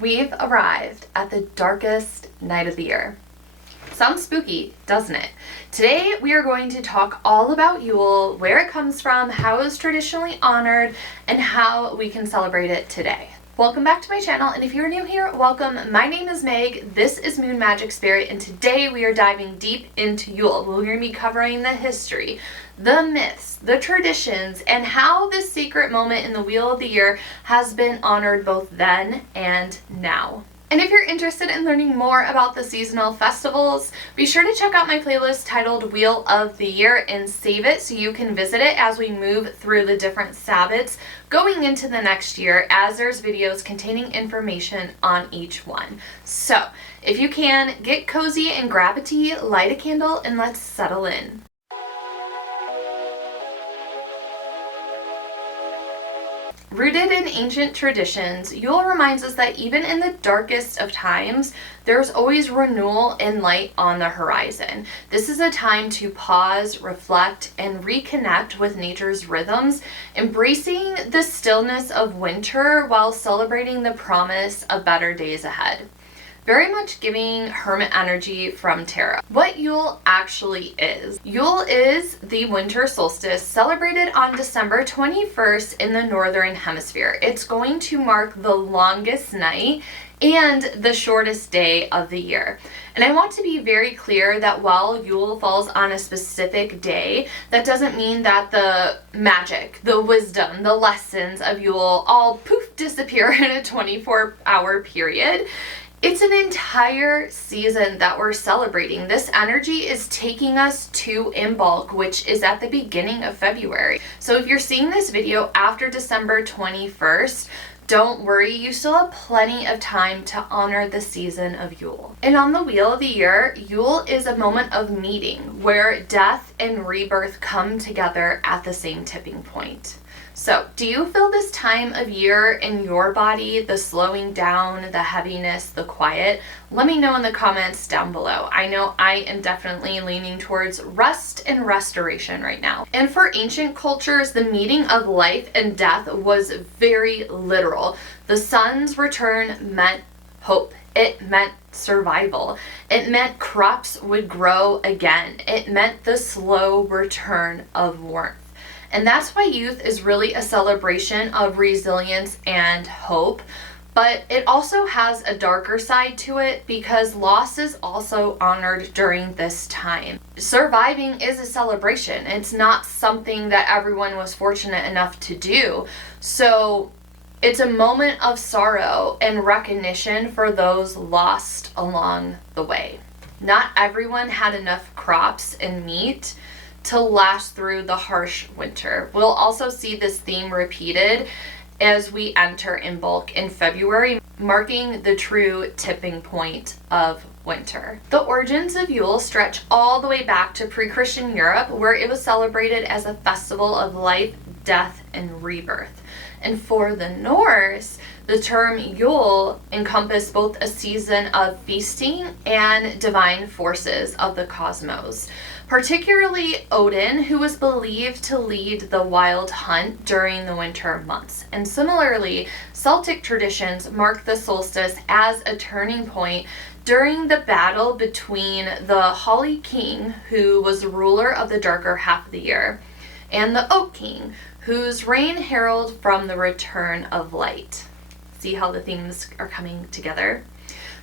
We've arrived at the darkest night of the year. Sounds spooky, doesn't it? Today we are going to talk all about Yule, where it comes from, how it was traditionally honored, and how we can celebrate it today. Welcome back to my channel, and if you're new here, welcome. My name is Meg, this is Moon Magic Spirit, and today we are diving deep into Yule. We're going to be covering the history, the myths, the traditions, and how this sacred moment in the Wheel of the Year has been honored both then and now. And if you're interested in learning more about the seasonal festivals, be sure to check out my playlist titled Wheel of the Year and save it so you can visit it as we move through the different Sabbats going into the next year, as there's videos containing information on each one. So if you can, get cozy and grab a tea, light a candle, and let's settle in. Rooted in ancient traditions, Yule reminds us that even in the darkest of times, there's always renewal and light on the horizon. This is a time to pause, reflect, and reconnect with nature's rhythms, embracing the stillness of winter while celebrating the promise of better days ahead. Very much giving hermit energy from tarot. What Yule actually is. Yule is the winter solstice celebrated on December 21st in the northern hemisphere. It's going to mark the longest night and the shortest day of the year. And I want to be very clear that while Yule falls on a specific day, that doesn't mean that the magic, the wisdom, the lessons of Yule all poof disappear in a 24-hour period. It's an entire season that we're celebrating. This energy is taking us to Imbolc, which is at the beginning of February. So if you're seeing this video after December 21st, don't worry, you still have plenty of time to honor the season of Yule. And on the Wheel of the Year, Yule is a moment of meeting where death and rebirth come together at the same tipping point. So, do you feel this time of year in your body, the slowing down, the heaviness, the quiet? Let me know in the comments down below. I know I am definitely leaning towards rest and restoration right now. And for ancient cultures, the meeting of life and death was very literal. The sun's return meant hope. It meant survival. It meant crops would grow again. It meant the slow return of warmth. And that's why youth is really a celebration of resilience and hope. But it also has a darker side to it because loss is also honored during this time. Surviving is a celebration. It's not something that everyone was fortunate enough to do. So it's a moment of sorrow and recognition for those lost along the way. Not everyone had enough crops and meat to last through the harsh winter. We'll also see this theme repeated as we enter Imbolc in February, marking the true tipping point of winter. The origins of Yule stretch all the way back to pre-Christian Europe, where it was celebrated as a festival of life, death, and rebirth. And for the Norse, the term Yule encompassed both a season of feasting and divine forces of the cosmos. Particularly Odin, who was believed to lead the wild hunt during the winter months. And similarly, Celtic traditions mark the solstice as a turning point during the battle between the Holly King, who was the ruler of the darker half of the year, and the Oak King, whose reign heralded from the return of light. See how the themes are coming together?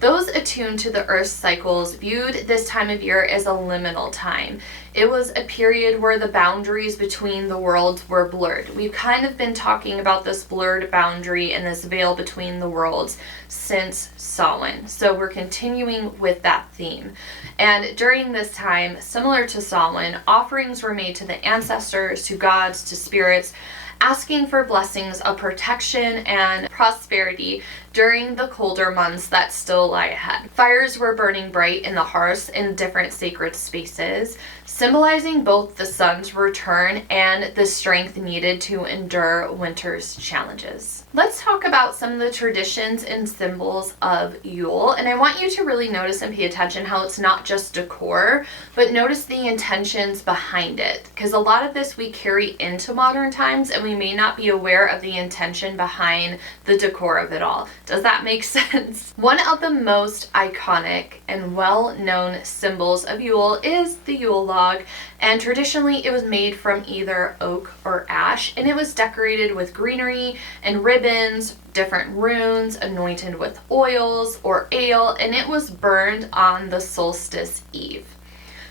Those attuned to the Earth's cycles viewed this time of year as a liminal time. It was a period where the boundaries between the worlds were blurred. We've kind of been talking about this blurred boundary and this veil between the worlds since Samhain. So we're continuing with that theme. And during this time, similar to Samhain, offerings were made to the ancestors, to gods, to spirits, asking for blessings of protection and prosperity during the colder months that still lie ahead. Fires were burning bright in the hearths in different sacred spaces, symbolizing both the sun's return and the strength needed to endure winter's challenges. Let's talk about some of the traditions and symbols of Yule, and I want you to really notice and pay attention how it's not just decor, but notice the intentions behind it, because a lot of this we carry into modern times and we may not be aware of the intention behind the decor of it all. Does that make sense? One of the most iconic and well-known symbols of Yule is the Yule log, and traditionally it was made from either oak or ash, and it was decorated with greenery and ribbons, different runes, anointed with oils or ale, and it was burned on the solstice eve.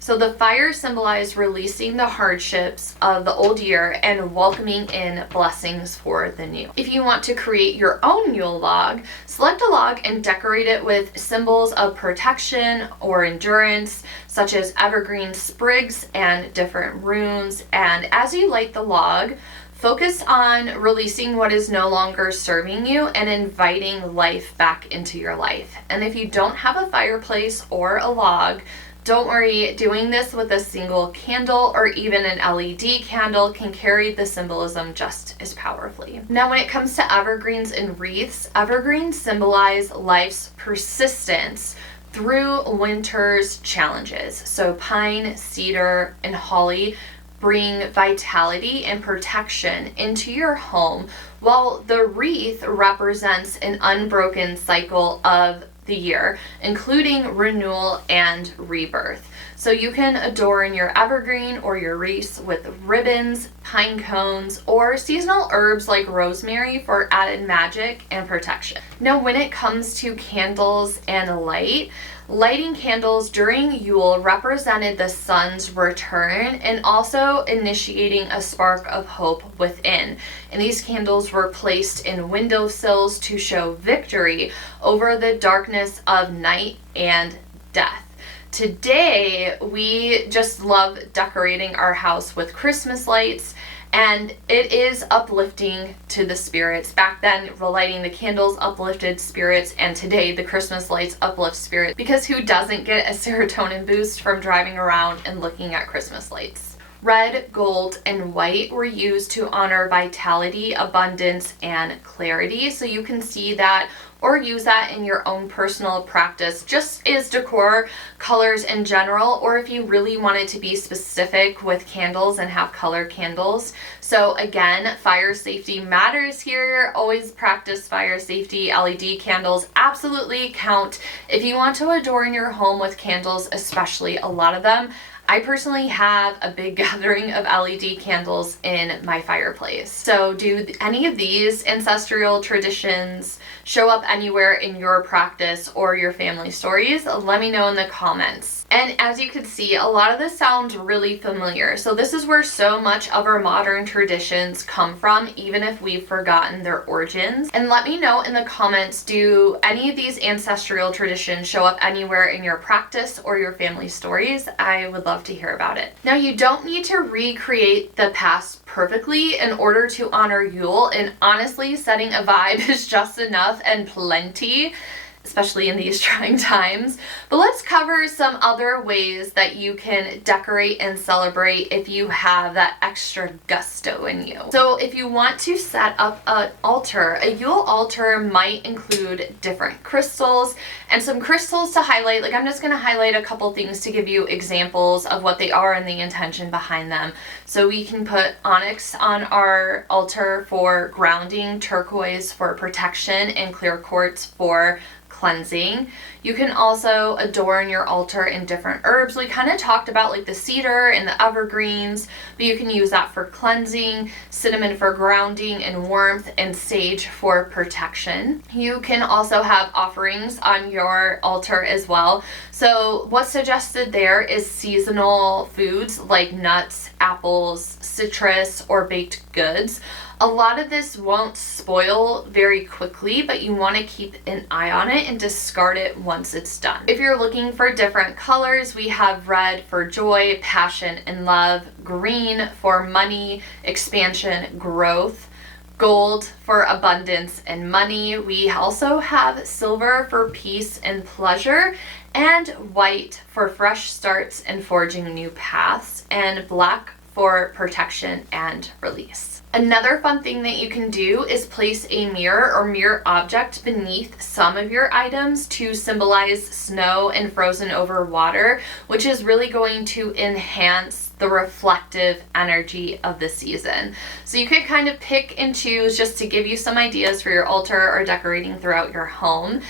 So the fire symbolized releasing the hardships of the old year and welcoming in blessings for the new. If you want to create your own Yule log, select a log and decorate it with symbols of protection or endurance, such as evergreen sprigs and different runes. And as you light the log, focus on releasing what is no longer serving you and inviting life back into your life. And if you don't have a fireplace or a log, don't worry, doing this with a single candle or even an LED candle can carry the symbolism just as powerfully. Now, when it comes to evergreens and wreaths, evergreens symbolize life's persistence through winter's challenges. So pine, cedar, and holly bring vitality and protection into your home, while the wreath represents an unbroken cycle of the year, including renewal and rebirth. So you can adorn your evergreen or your wreaths with ribbons, pine cones, or seasonal herbs like rosemary for added magic and protection. Now, when it comes to candles and lighting candles during Yule represented the sun's return and also initiating a spark of hope within. And these candles were placed in windowsills to show victory over the darkness of night and death. Today, we just love decorating our house with Christmas lights, and it is uplifting to the spirits. Back then, lighting the candles uplifted spirits, and today the Christmas lights uplift spirits, because who doesn't get a serotonin boost from driving around and looking at Christmas lights? Red, gold, and white were used to honor vitality, abundance, and clarity. So you can see that or use that in your own personal practice, just as decor colors in general, or if you really wanted to be specific with candles and have color candles. So again, fire safety matters here. Always practice fire safety. LED candles absolutely count. If you want to adorn your home with candles, especially a lot of them, I personally have a big gathering of LED candles in my fireplace. So do any of these ancestral traditions show up anywhere in your practice or your family stories? Let me know in the comments. And as you can see, a lot of this sounds really familiar. So this is where so much of our modern traditions come from, even if we've forgotten their origins. And let me know in the comments, do any of these ancestral traditions show up anywhere in your practice or your family stories? I would love to hear about it. Now, you don't need to recreate the past perfectly in order to honor Yule, and honestly, setting a vibe is just enough and plenty, especially in these trying times. But let's cover some other ways that you can decorate and celebrate if you have that extra gusto in you. So if you want to set up an altar, a Yule altar might include different crystals and some crystals to highlight. Like, I'm just going to highlight a couple things to give you examples of what they are and the intention behind them. So we can put onyx on our altar for grounding, turquoise for protection, and clear quartz for cleansing. You can also adorn your altar in different herbs. We kind of talked about like the cedar and the evergreens, but you can use that for cleansing, cinnamon for grounding and warmth, and sage for protection. You can also have offerings on your altar as well. So what's suggested there is seasonal foods like nuts, apples, citrus, or baked goods. A lot of this won't spoil very quickly, but you want to keep an eye on it and discard it once it's done. If you're looking for different colors, we have red for joy, passion, and love, green for money, expansion, growth, gold for abundance and money. We also have silver for peace and pleasure, and white for fresh starts and forging new paths, and black for protection and release. Another fun thing that you can do is place a mirror or mirror object beneath some of your items to symbolize snow and frozen over water, which is really going to enhance the reflective energy of the season. So you could kind of pick and choose just to give you some ideas for your altar or decorating throughout your home,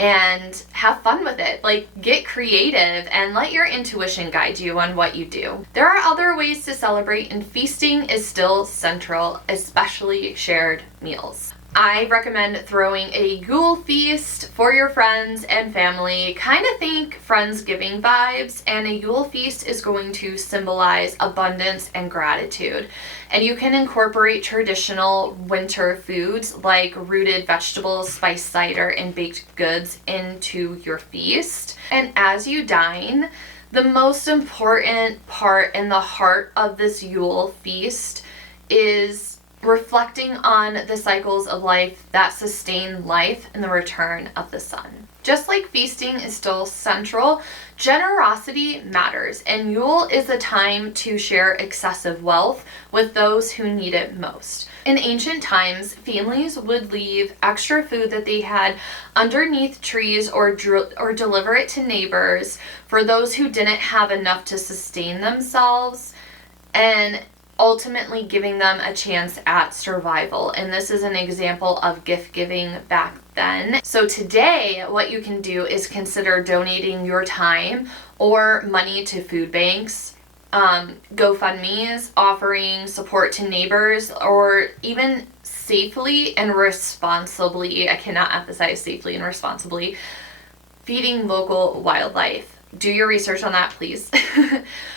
and have fun with it. Like, get creative and let your intuition guide you on what you do. There are other ways to celebrate, and feasting is still central, especially shared meals. I recommend throwing a Yule feast for your friends and family. Kind of think Friendsgiving vibes, and a Yule feast is going to symbolize abundance and gratitude. And you can incorporate traditional winter foods like rooted vegetables, spiced cider, and baked goods into your feast. And as you dine, the most important part in the heart of this Yule feast is reflecting on the cycles of life that sustain life and the return of the sun. Just like feasting is still central, generosity matters, and Yule is a time to share excessive wealth with those who need it most. In ancient times, families would leave extra food that they had underneath trees or deliver it to neighbors for those who didn't have enough to sustain themselves, and ultimately giving them a chance at survival. And this is an example of gift giving back then. So today, what you can do is consider donating your time or money to food banks, GoFundMes, offering support to neighbors, or even safely and responsibly, I cannot emphasize safely and responsibly, feeding local wildlife. Do your research on that, please.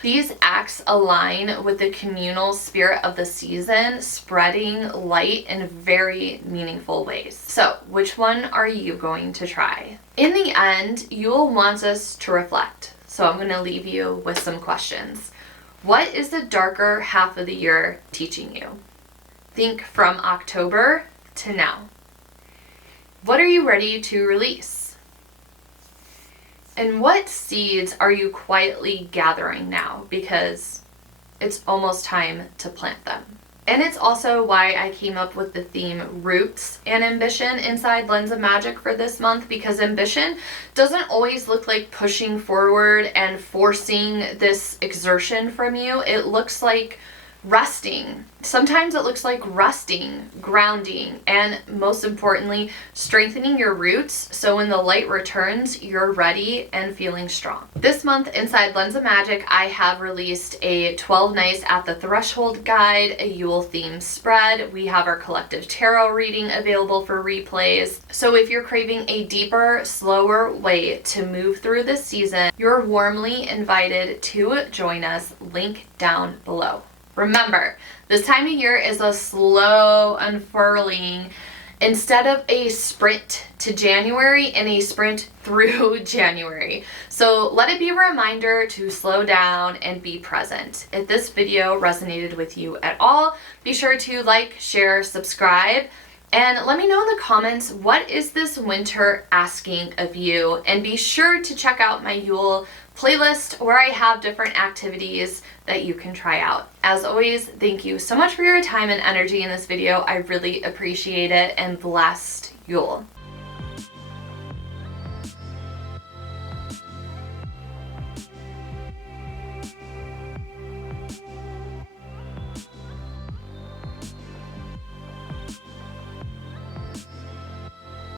These acts align with the communal spirit of the season, spreading light in very meaningful ways. So, which one are you going to try? In the end, Yule wants us to reflect. So I'm going to leave you with some questions. What is the darker half of the year teaching you? Think from October to now. What are you ready to release? And what seeds are you quietly gathering now, because it's almost time to plant them? And it's also why I came up with the theme Roots and Ambition inside Lens of Magic for this month, because ambition doesn't always look like pushing forward and forcing this exertion from you. It looks like resting. Sometimes it looks like resting, grounding, and most importantly, strengthening your roots so when the light returns, you're ready and feeling strong. This month inside Lens of Magic, I have released a 12 Nights at the Threshold guide, a Yule themed spread. We have our collective tarot reading available for replays. So if you're craving a deeper, slower way to move through this season, you're warmly invited to join us. Link down below. Remember, this time of year is a slow unfurling instead of a sprint to January and a sprint through January. So let it be a reminder to slow down and be present. If this video resonated with you at all, be sure to like, share, subscribe, and let me know in the comments, what is this winter asking of you? And be sure to check out my Yule playlist where I have different activities that you can try out. As always, thank you so much for your time and energy in this video. I really appreciate it, and blessed Yule.